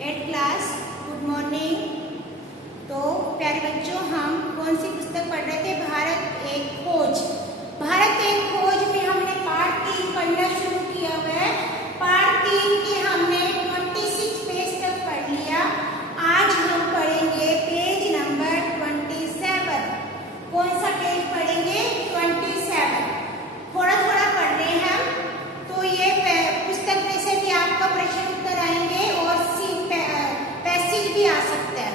Eight class. Good morning. तो प्यारे बच्चों, हम कौन सी पुस्तक पढ़ रहे थे? भारत एक खोज। भारत एक खोज में हमने पार्ट 3 पढ़ना शुरू किया हुआ है। पार्ट 3 के हमने 26 पेज तक पढ़ लिया। आज हम पढ़ेंगे पेज नंबर 27। कौन सा पेज पढ़ेंगे? 27। थोड़ा थोड़ा पढ़ रहे हैं हम, तो ये पुस्तक में से भी आपका प्रश्न उत्तर आएंगे और पैसेज भी आ सकता है।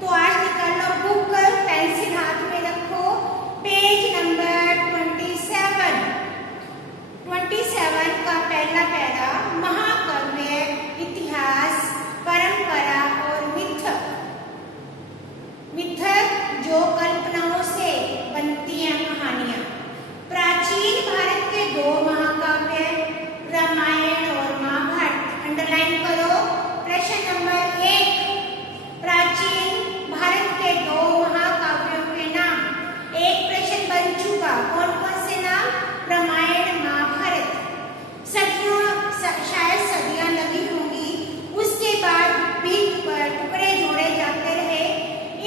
तो आज निकाल लो बुक, पेंसिल हाथ में रखो। पेज नंबर 27 का पहला पैरा, महाकाव्य, इतिहास, परंपरा और मिथक। मिथक जो कल्पनाओं से बनती हैं कहानियां। प्राचीन भारत के दो महाकाव्य रामायण और महाभारत। अंडरलाइन करो। प्रश्न नंबर 1, प्राचीन भारत के दो महाकाव्यों के नाम। एक प्रश्न बन चुका। कौन कौन से नाम? रामायण, महाभारत। सदियों, शायद सदियां लगी होंगी, उसके बाद पीठ पर टुकड़े जोड़े जाते रहे।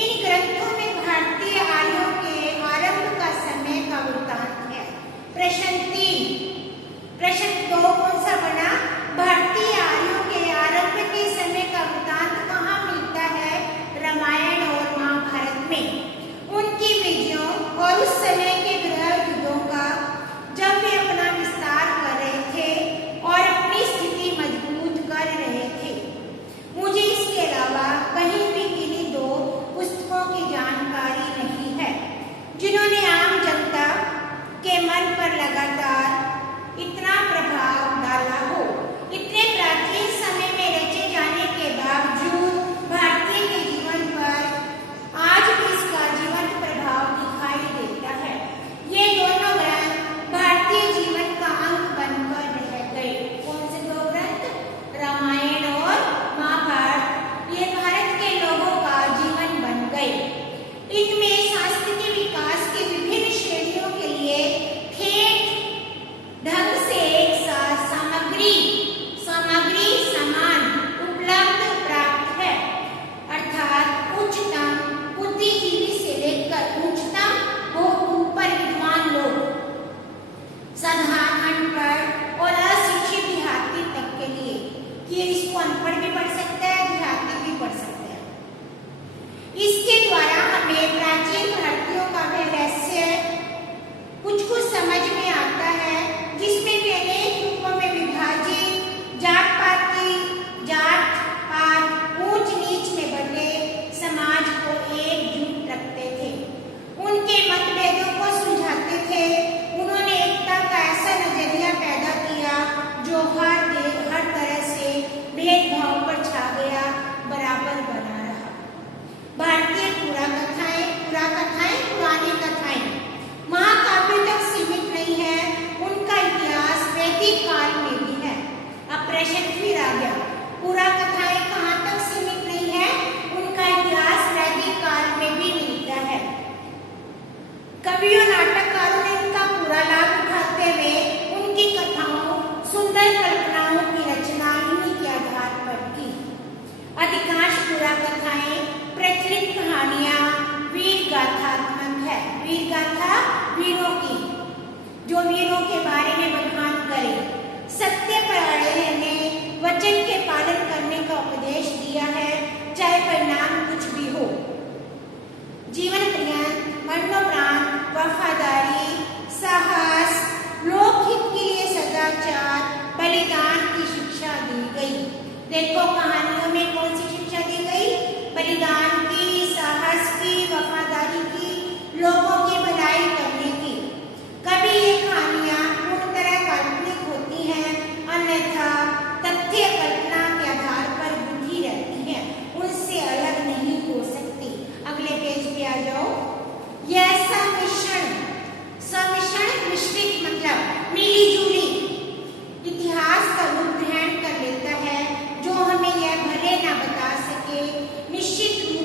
इन ग्रंथों में भारतीय आर्यों के आरंभ का समय का वृत्तांत है। प्रश्न 3। प्रश्न 2 कौन सा बना? भारतीय आर्यों के आरंभ के समय का वृत्तांत कहाँ मिलता है? रामायण और महाभारत में। उनकी विजयों और उस समय के गृह युद्धों का, जब वे अपना विस्तार कर रहे थे और अपनी स्थिति मजबूत कर रहे थे। मुझे इसके अलावा कहीं भी किन्हीं दो पुस्तकों की जानकारी नहीं है जिन्होंने आम जनता के मन पर लगातार इतना प्रभाव डाला हो। इतने प्राचीन समय में रचे जाने के बावजूद भारतीय के जीवन पर आज भी इसका जीवंत प्रभाव दिखाई देता है। ये दोनों ग्रंथ भारतीय जीवन का अंग बनकर रह गए। कौन से दो ग्रंथ? रामायण और महाभारत। ये भारत के लोगों का जीवन बन गए। इनमें सांस्कृतिक विकास की विभिन्न श्रेणियों के लिए ठेठ ढंग से एक साथ सामग्री समान उपलब्ध प्राप्त है। अर्थात उच्चतम बुद्धिजीवी से लेकर उच्चतम ऊपर विद्वान लोग, साधारण अनपढ़ और अशिक्षित देहाती तक के लिए, कि इसको अनपढ़ भी पढ़ सकता है, देहाती भी पढ़ सकता है। इसके द्वारा हमें प्राचीन भारतीयों का वह रहस्य कुछ समझ में आता है, जिसमें वे अनेक रूपों में विभाजित, जात पात, ऊंच नीच में बटे समाज को एकजुट रखते थे। उनके मतभेदों को सुलझाते थे। उन्होंने एकता का ऐसा नजरिया पैदा किया जो हर तरह से भेदभाव पर छा गया, बराबर बना रहा। भारतीय पुरानी कथाएं महाकाव्य तक सीमित नहीं है। उनका इतिहास वैदिक काल में भी है। अब प्रश्न फिर आ गया, पुरा कथाएं कहाँ तक सीमित नहीं है? उनका इतिहास वैदिक काल में भी मिलता है। कवियों, नाटककारों ने उनका पूरा लाभ उठाते हुए उनकी कथाओं, सुंदर कल्पनाओं की रचना इन्हीं के आधार पर की। अधिकांश पुरा कथाएं प्रचलित कहानियां वीर गाथात्मक है। वीर गाथा वीरों की, जो वीरों के बारे में बखान करे। सत्य पर अड़े रहने, वचन के पालन करने का उपदेश दिया है, चाहे परिणाम कुछ भी हो। जीवन पर्यंत मरणोपरांत वफादारी, साहस, लोकहित के लिए सदाचार, बलिदान की शिक्षा दी गई। देखो कहानियों में कौन सी शिक्षा दी गई? बलिदान की, साहस की, वफादारी की, लोगों की भलाई करने की। कभी ये कहानियां पूर्ण तरह काल्पनिक होती हैं, अन्यथा तथ्य कल्पना के आधार पर बुद्धि रहती है, उनसे अलग नहीं हो सकती। अगले पेज पे आ जाओ। यह सम्मिश्रण मिश्रित मतलब मिली जुली इतिहास का रूप ग्रहण कर लेता है, जो हमें यह भले ना बता सके, निश्चित रूप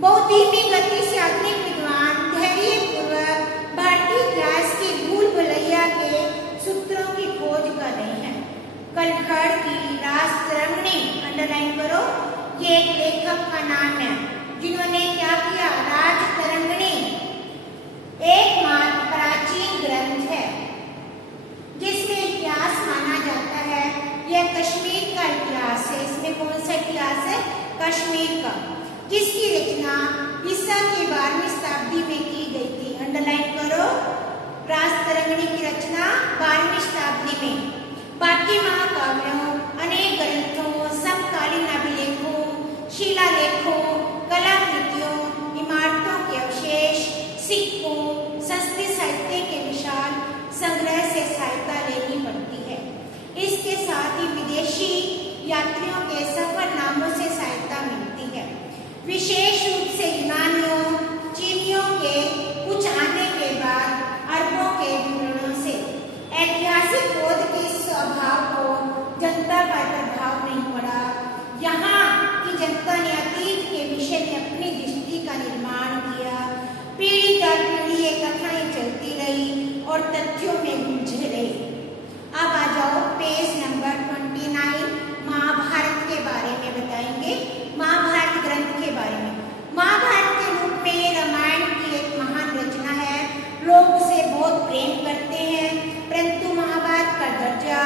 बहुत धीमी गति से आधुनिक विद्वान धैर्यपूर्वक भारतीय इतिहास की भूल भुलैया के सूत्रों की खोज कर रहे हैं। कलखड़ की रास तरंगिणी, अंडरलाइन करो, ये एक लेखक का नाम है जिन्होंने क्या किया। राज तरंगिणी एकमात्र प्राचीन ग्रंथ है जिसमें इतिहास माना जाता है। यह कश्मीर का इतिहास है। इसमें कौन सा इतिहास है? कश्मीर का, जिसकी रचना ईसा की 12वीं शताब्दी में की गई थी। अंडरलाइन करो, रास तरंगिणी की रचना 12वीं शताब्दी में। बाकी महाकाव्यों, अनेक ग्रंथों, समकालीन अभिलेखों, शिलालेखों, कलाकृतियों, इमारतों के अवशेष, सिक्कों, संस्कृत साहित्य के विशाल संग्रह से सहायता लेनी पड़ती है। इसके साथ ही विदेशी यात्रियों के सफरनामों से सहायता मिलती है, विशेष रूप से यूनानियों, चीनियों के कुछ आने के बाद अरबों के विवरणों से। ऐतिहासिक बोध के इस स्वभाव को जनता पर प्रभाव नहीं पड़ा। यहाँ की जनता ने अतीत के विषय में अपनी दृष्टि का निर्माण किया। पीढ़ी दर पीढ़ी ये कथाएं चलती रही और तथ्यों में गुंजे रही। अब आ जाओ पेज नंबर 29, महाभारत के बारे में बताएंगे। महाभारत ग्रंथ के बारे में। महाभारत के रूप में रामायण की एक महान रचना है। लोग उसे बहुत प्रेम करते हैं, परंतु महाभारत का दर्जा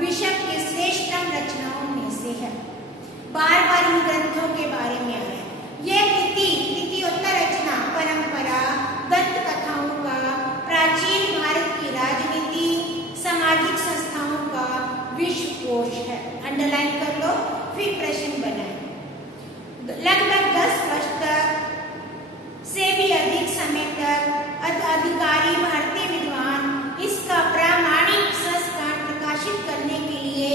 विश्व की श्रेष्ठतम रचनाओं में से है। बार बार इन ग्रंथों के बारे में आ रहा है। यह कृति होता रचना, परंपरा, दंत कथाओं का, प्राचीन भारत की राजनीति, सामाजिक संस्थाओं का विश्वकोश है। अंडरलाइन कर लो, फिर प्रश्न बनाए। लगभग 10 वर्ष तक से भी अधिक समय तक अधिकारी भारतीय विद्वान इसका प्रामाणिक संस्करण प्रकाशित करने के लिए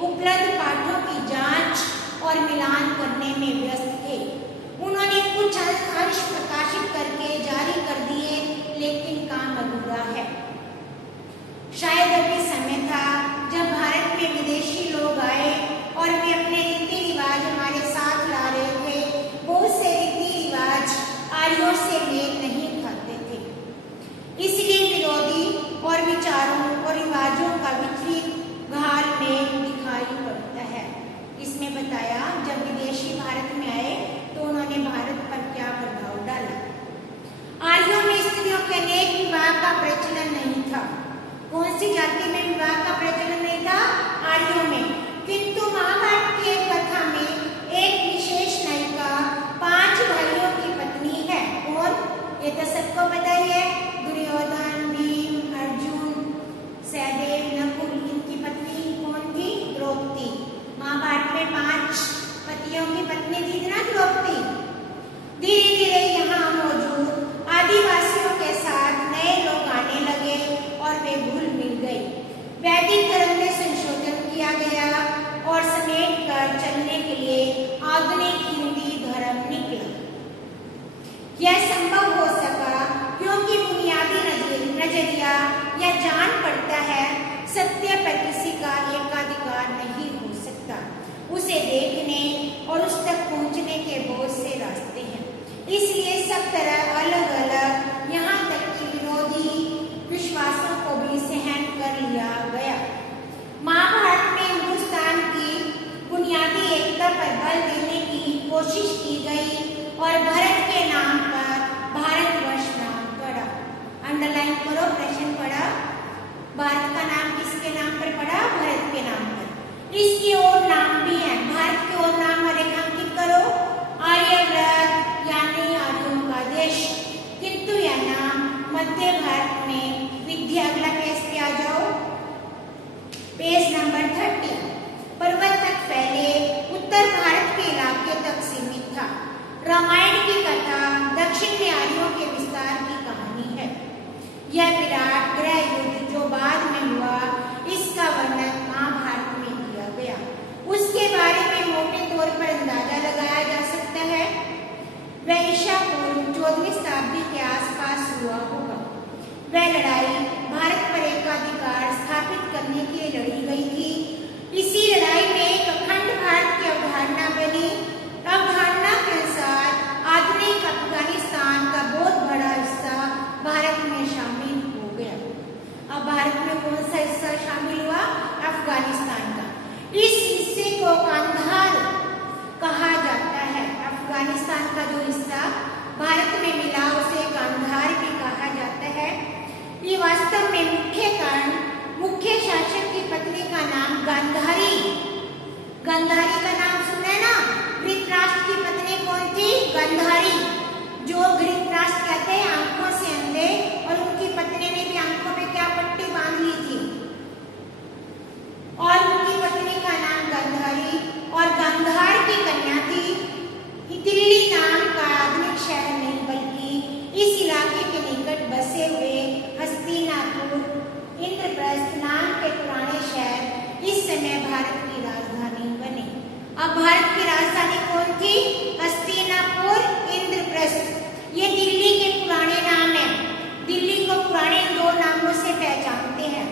उपलब्ध पाठों की जांच और मिलान करने में व्यस्त थे। उन्होंने कुछ अंश प्रकाशित करके जारी कर दिए, लेकिन काम अधूरा है। शायद अभी समय था जब भारत में विदेशी लोग आए और वे अपने रीति रिवाज हमारे साथ ला रहे थे। बहुत से रीति रिवाज आर्यों से मेल नहीं खाते थे, इसलिए विरोधी और विचारों और रिवाजों का विपरीत घाल में दिखाई पड़ता है। इसमें बताया जब विदेशी भारत में आए तो उन्होंने भारत पर क्या प्रभाव डाला। आर्यों में स्त्रियों के अनेक विवाह का प्रचलन नहीं था। कौन सी जाति में विवाह का प्रचलन नहीं था? आर्यों में। किंतु महाभारत की एक कथा में एक विशेष नायिका 5 भाइयों की पत्नी है। और ये तो सबको पता ही है, दुर्योधन, भीम, अर्जुन, सहदेव, नकुल, इनकी पत्नी कौन थी? द्रौपदी। महाभारत में 5 पतियों की पत्नी थी ना द्रौपदी। धीरे धीरे यहाँ मौजूद आदिवासियों के साथ नए लोग आने लगे और वे घुल मिल गए। वैदिक धर्म में संशोधन किया गया और समेट कर चलने के लिए आधुनिक हिंदी धर्म निकला। यह संभव हो सका क्योंकि बुनियादी नजरिया यह जान पड़ता है सत्य पर किसी का एकाधिकार नहीं हो सकता। उसे देखने और उस तक पहुंचने के बहुत से रास्ते हैं, इसलिए सब तरह अलग अलग, यहाँ तक कि विरोधी विश्वासों को भी सहन कर लिया गया। महाभारत में हिंदुस्तान की बुनियादी एकता पर बल देने की कोशिश की गई और भारत के नाम पर भारतवर्ष नाम पड़ा। अंडरलाइन करो, प्रश्न पड़ा। भारत का नाम किसके नाम पर पड़ा? भारत के नाम पर। इसकी और नाम भी है, भारत के और नाम रेखांकित करो। आर्यव्रत यानी आर्यों का देश, किंतु यह नाम मध्य भारत में विद्या। अगला पेज पे आ जाओ, पेज नंबर 30। पर्वत तक फैले उत्तर भारत के इलाके तक सीमित था। रामायण की कथा दक्षिण में आर्यों के विस्तार की कहानी है। यह विराट गृह युद्ध जो बाद में हुआ, इसका वर्णन महाभारत में किया गया। उसके बारे में मोटे तौर पर अंदाजा लगाया जा सकता है। वह ईसा पूर्व 14वीं शताब्दी के आसपास हुआ होगा। वह लड़ाई भारत पर एकाधिकार स्थापित करने के लिए लड़ी गई थी। इसी लड़ाई में एक अखंड भारत की अवधारणा बनी। अवधारणा के अनुसार आधुनिक का नाम गांधारी। गांधारी का नाम सुने ना? धृतराष्ट्र की पत्नी कौन थी? गांधारी। जो धृतराष्ट्र कहते हैं आंखों से अंधे, और उनकी पत्नी ने भी आंखों में क्या पट्टी बांध ली थी, और उनकी पत्नी का नाम गांधारी, और गांधार की कन्या थी। दिल्ली नाम का आधुनिक शहर नहीं बल्कि इस इलाके के निकट बसे हुए हस्तिनापुर, इंद्रप्रस्थ नाम के पुराने शहर इस समय भारत की राजधानी बने। अब भारत की राजधानी कौन थी? हस्तिनापुर, इंद्रप्रस्थ। ये दिल्ली के पुराने नाम है। दिल्ली को पुराने दो नामों से पहचानते हैं।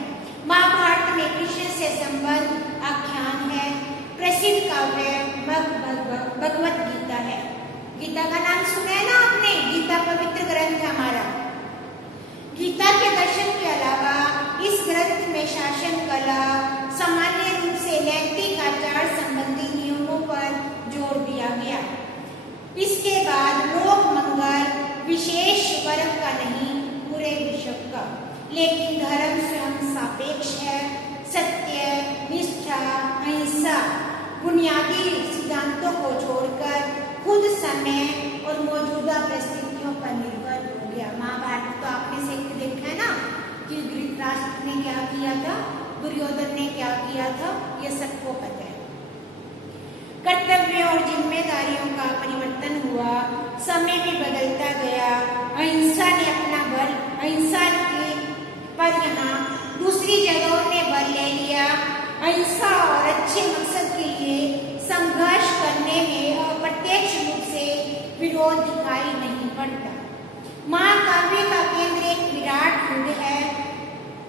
महाभारत में कृष्ण से संबंध आख्यान है। प्रसिद्ध काव्य भगवत गीता है। गीता का नाम सुना है ना आपने? गीता पवित्र ग्रंथ है हमारा। गीता के दर्शन के अलावा इस ग्रंथ में शासन कला, सामान्य रूप से नैतिक आचार संबंधी नियमों पर जोर दिया गया। इसके बाद लोक मंगल विशेष वर्ग का नहीं, पूरे विश्व का। लेकिन धर्म स्वयं सापेक्ष है। सत्य, निष्ठा, अहिंसा बुनियादी सिद्धांतों को छोड़कर खुद समय और मौजूदा परिस्थितियों पर निर्भर हो गया। महाभारत तो आपने से देखा है ना कि धृतराष्ट्र ने क्या किया था, दुर्योधन ने क्या किया था, ये सबको पता है। कर्तव्यों और जिम्मेदारियों का परिवर्तन हुआ, समय भी बदलता गया। अहिंसा ने अपना बल, अहिंसा के पर यहाँ दूसरी जगहों ने बल ले लिया। अहिंसा और अच्छे मकसद के लिए संघर्ष करने में अप्रत्यक्ष रूप से विरोध दिखाई नहीं पड़ता। महाकाव्य का केंद्र एक विराट युद्ध है।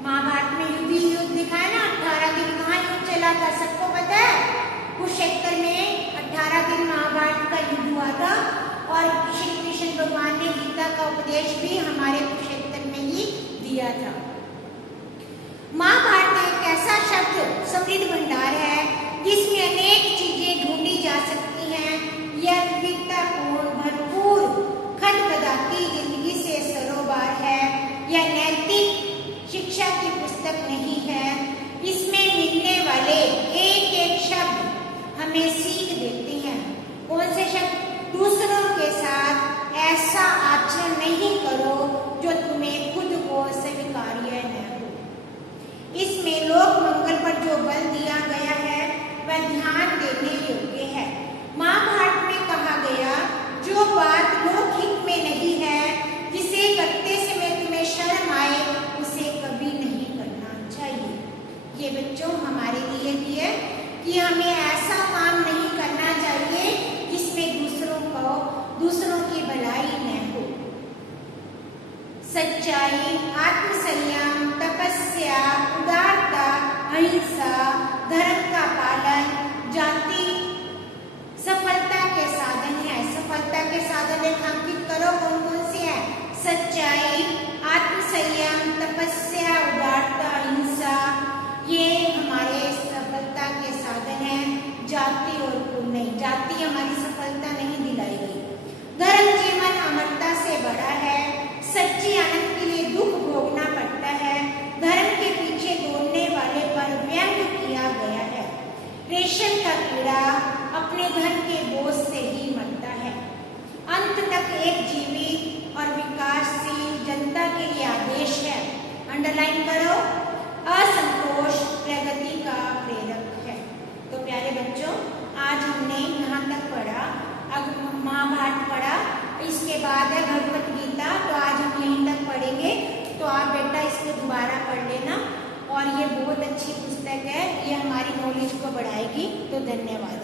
महाभारत में युद्ध दिखाया ना, 18 दिन कहाँ युद्ध चला था, सबको पता है। कुरुक्षेत्र में 18 दिन महाभारत का युद्ध हुआ था, और श्री कृष्ण भगवान ने गीता का उपदेश भी हमारे कुरुक्षेत्र में ही दिया था। महाभारत एक ऐसा शब्द समृद्ध भंडार है जिसमें अनेक चीजें ढूंढी जा सकती हैं। यह विविधतापूर्ण, भरपूर, खटखटाती जिंदगी से सरोबार है। यह नैतिक शिक्षा की पुस्तक नहीं है। इसमें मिलने वाले एक एक शब्द हमें सीख देते हैं। कौन से शब्द? दूसरों के साथ ऐसा आचरण नहीं करो जो तुम्हें खुद को स्वीकार्य न हो। इसमें लोक मंगल पर जो बल दिया गया है वह ध्यान देने योग्य है। महाभारत में कहा गया, जो बात लोकहित में नहीं है, जिसे करते समय तुम्हें शर्म आए, उसे कभी नहीं करना चाहिए। ये बच्चों हमारे लिए भी है कि हमें ऐसा काम नहीं करना चाहिए जिसमें दूसरों की भलाई न हो। सच्चाई, आत्मसंयम, तपस्या, उदारता, अहिंसा, धर्म का पालन जाति सफलता के साधन है। सफलता के साधन रेखांकित करो, कौन कौन से हैं? सच्चाई, आत्मसंयम, तपस्या, उदारता, अहिंसा, ये हमारे सफलता के साधन हैं। जाति और कुल नहीं, जाति हमारी सफलता नहीं दिलाएगी। धर्म जीवन अमरता से बड़ा है। सच्ची आनंद के लिए दुख भोगना पड़ता है। धर्म के पीछे दौड़ने वाले पर व्यंग किया गया है। रेशम का कीड़ा अपने धन के बोझ से ही मरता है। अंत तक एक जीवित और विकासशील जनता के लिए आदेश है। अंडरलाइन करो, असंतोष प्रगति का प्रेरक है। तो प्यारे बच्चों, आज हमने यहाँ तक पढ़ा, अब महाभारत पढ़ा, इसके बाद है भगवत गीता। तो आज हम यहीं तक पढ़ेंगे, तो आप बेटा इसको दोबारा पढ़ लेना। और ये बहुत अच्छी पुस्तक है, ये हमारी नॉलेज को बढ़ाएगी। तो धन्यवाद।